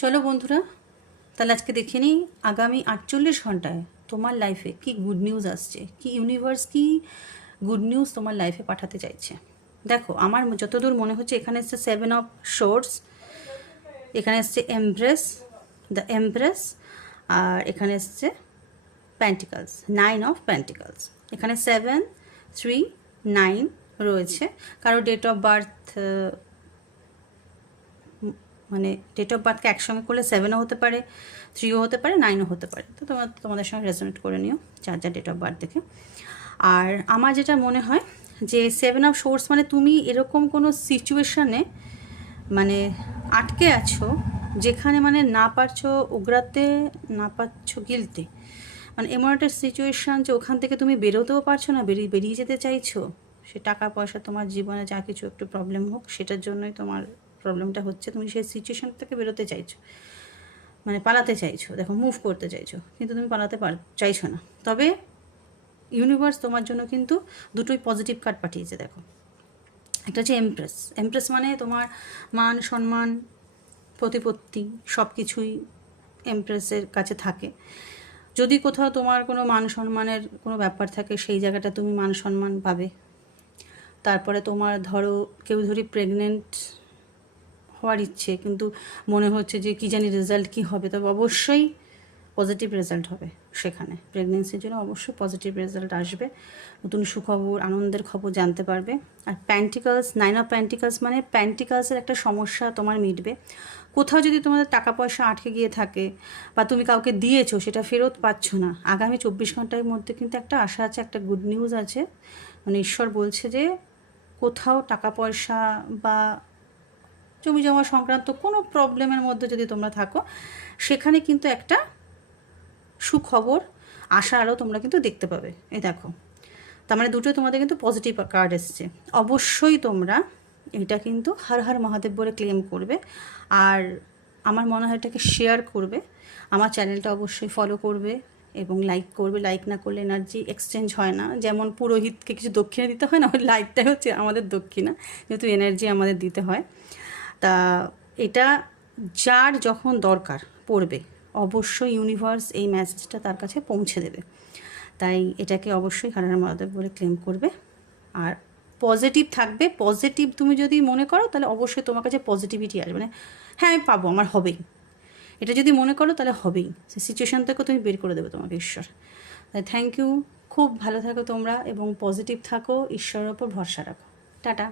চলো বন্ধুরা, তাহলে আজকে দেখে নিই আগামী 48 ঘন্টায় তোমার লাইফে কি গুড নিউজ আসছে, কি ইউনিভার্স কি গুড নিউজ তোমার লাইফে পাঠাতে চাইছে। দেখো, আমার যতদূর মনে হচ্ছে এখানে এসছে 7 অফ শোর্টস, এখানে এসছে দ্য এমপ্রেস, আর এখানে এসছে প্যান্টিকালস, 9 অফ প্যান্টিকালস। এখানে 7, 3, 9 রয়েছে। কারো ডেট অফ বার্থ মানে ডেট অফ বার্থকে একসঙ্গে করলে 7ও হতে পারে, 3ও হতে পারে, 9ও হতে পারে। তো তোমাদের সঙ্গে রেজোনেট করে নিও যার যা ডেট অফ বার্থ দেখে। আর আমার যেটা মনে হয় যে 7 অফ শোর্টস মানে তুমি এরকম কোনো সিচুয়েশানে মানে আটকে আছো যেখানে মানে না পারছো উগরাতে, না পারছো গিলতে, মানে এমন একটা সিচুয়েশান যে ওখান থেকে তুমি বেরোতেও পারছো না, বেরিয়ে যেতে চাইছো। সে টাকা পয়সা, তোমার জীবনে যা কিছু একটু প্রবলেম হোক, সেটার জন্যই তোমার প্রবলেমটা হচ্ছে। তুমি সেই সিচুয়েশান থেকে বেরোতে চাইছো, মানে পালাতে চাইছো, দেখো মুভ করতে চাইছো, কিন্তু তুমি পালাতে চাইছো না। তবে ইউনিভার্স তোমার জন্য কিন্তু দুটোই পজিটিভ কার্ড পাঠিয়েছে। দেখো, একটা হচ্ছে এমপ্রেস মানে তোমার মান সম্মান, প্রতিপত্তি সব কিছুই এমপ্রেসের কাছে থাকে। যদি কোথাও তোমার কোনো মান সম্মানের কোনো ব্যাপার থাকে, সেই জায়গাটা তুমি মান সম্মান পাবে। তারপরে তোমার ধরো কেউ প্রেগনেন্ট হওয়ার ইচ্ছে, কিন্তু মনে হচ্ছে যে কী জানি রেজাল্ট কী হবে, তবে অবশ্যই পজিটিভ রেজাল্ট হবে। সেখানে প্রেগনেন্সির জন্য অবশ্যই পজিটিভ রেজাল্ট আসবে, নতুন সুখবর, আনন্দের খবর জানতে পারবে। আর প্যান্টিকালস, 9 অফ প্যান্টিকালস মানে প্যান্টিকালসের একটা সমস্যা তোমার মিটবে। কোথাও যদি তোমাদের টাকা পয়সা আটকে গিয়ে থাকে বা তুমি কাউকে দিয়েছো সেটা ফেরত পাচ্ছ না, আগামী 24 ঘন্টার মধ্যে কিন্তু একটা আশা আছে, একটা গুড নিউজ আছে। মানে ঈশ্বর বলছে যে কোথাও টাকা পয়সা বা জমি জমা সংক্রান্ত কোনো প্রবলেমের মধ্যে যদি তোমরা থাকো, সেখানে কিন্তু একটা সুখবর আশা আরও তোমরা কিন্তু দেখতে পাবে। এই দেখো, তার মানে দুটোই তোমাদের কিন্তু পজিটিভ কার্ড এসছে। অবশ্যই তোমরা এটা কিন্তু হর হর মহাদেব বলে ক্লেম করবে, আর আমার মনে হয় এটাকে শেয়ার করবে। আমার চ্যানেলটা অবশ্যই ফলো করবে এবং লাইক করবে। লাইক না করলে এনার্জি এক্সচেঞ্জ হয় না। যেমন পুরোহিতকে কিছু দক্ষিণা দিতে হয় না, ওই লাইকটাই হচ্ছে আমাদের দক্ষিণা, যেহেতু এনার্জি আমাদের দিতে হয়। তা এটা যার যখন দরকার পড়বে, অবশ্যই ইউনিভার্স এই মেসেজটা তার কাছে পৌঁছে দেবে। তাই এটাকে অবশ্যই হর হর মহাদেব বলে ক্লেম করবে আর পজিটিভ থাকবে। পজিটিভ তুমি যদি মনে করো তাহলে অবশ্যই তোমার কাছে পজিটিভিটি আসবে, মানে হ্যাঁ আমি পাবো, আমার হবেই। এটা যদি মনে করো তাহলে হবেই, সেই সিচুয়েশান থেকেও তুমি বের করে দেবে তোমাকে ঈশ্বর। তাই থ্যাংক ইউ, খুব ভালো থাকো তোমরা এবং পজিটিভ থাকো, ঈশ্বরের ওপর ভরসা রাখো। টাটা।